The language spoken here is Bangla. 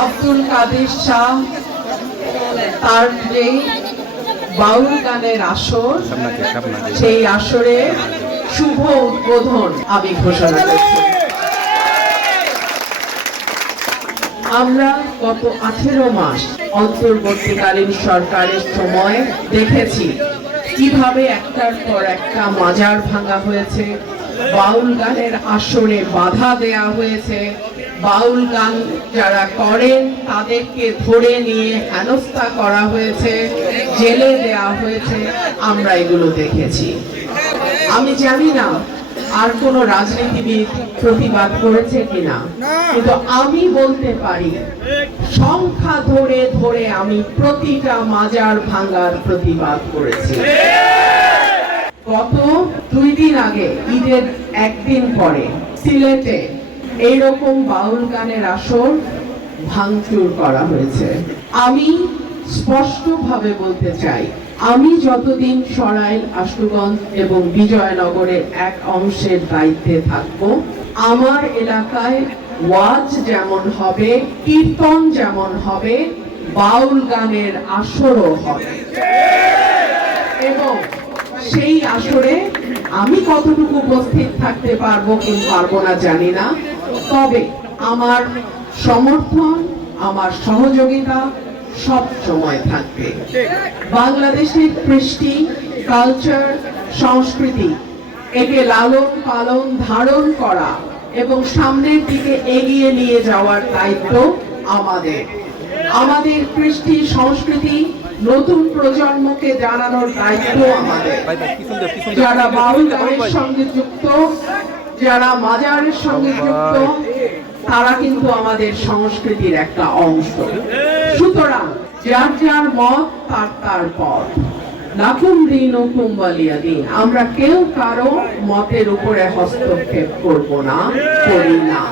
আব্দুল কাদের শাহ তার যে বাউল গানের আসর, সেই আসরে শুভ উদ্বোধন আমি ঘোষণা করছি। আমরা গত 18 মাস অন্তর্বর্তীকালীন সরকারের সময় দেখেছি কিভাবে একটার পর একটা মাজার ভাঙা হয়েছে, বাউল গানের আসরে বাধা দেয়া হয়েছে, বাউল গান যারা করেন তাদেরকে ধরে নিয়ে হেনস্থা করা হয়েছে, জেলে দেয়া হয়েছে। আমরা এগুলো দেখেছি। আমি জানি না আর কোন রাজনীতিবিদ প্রতিবাদ করেছে কিনা, কিন্তু আমি বলতে পারি সংখ্যা ধরে ধরে আমি প্রতিটা মাজার ভাঙার প্রতিবাদ করেছি। গত 2 দিন আগে ঈদের একদিন পরে সিলেটে এইরকম বাউল গানের আসর ভাঙচুর করা হয়েছে। আমি স্পষ্টভাবে বলতে চাই, আমি যতদিন সরাইল, আশুগঞ্জ এবং বিজয়নগরের এক অংশের দায়িত্বে থাকব, আমার এলাকায় ওয়াজ যেমন হবে, কীর্তন যেমন হবে, বাউল গানের আসরও হবে। এবং সেই আসরে আমি কতটুকু উপস্থিত থাকতে পারবো কি পারবো না জানি না, তবে আমার সমর্থন, আমার সহযোগিতা সব সময় থাকবে। বাংলাদেশের কৃষ্টি, কালচার, সংস্কৃতি, একে লালন পালন ধারণ করা এবং সামনের দিকে এগিয়ে নিয়ে যাওয়ার দায়িত্ব আমাদের। আমাদের কৃষ্টি সংস্কৃতি নতুন প্রজন্মকে জানানোর দায়িত্ব আমাদের। যারা বাউল গানের সঙ্গে যুক্ত, যারা মাজারের সঙ্গে যুক্ত, তারা কিন্তু আমাদের সংস্কৃতির একটা অংশ। সুতরাং যার যার মত তার তার পথ, লাকুম দীনুকুম ওয়ালিয়া দীন। আমরা কেউ কারো মতের উপরে হস্তক্ষেপ করব না, করি না।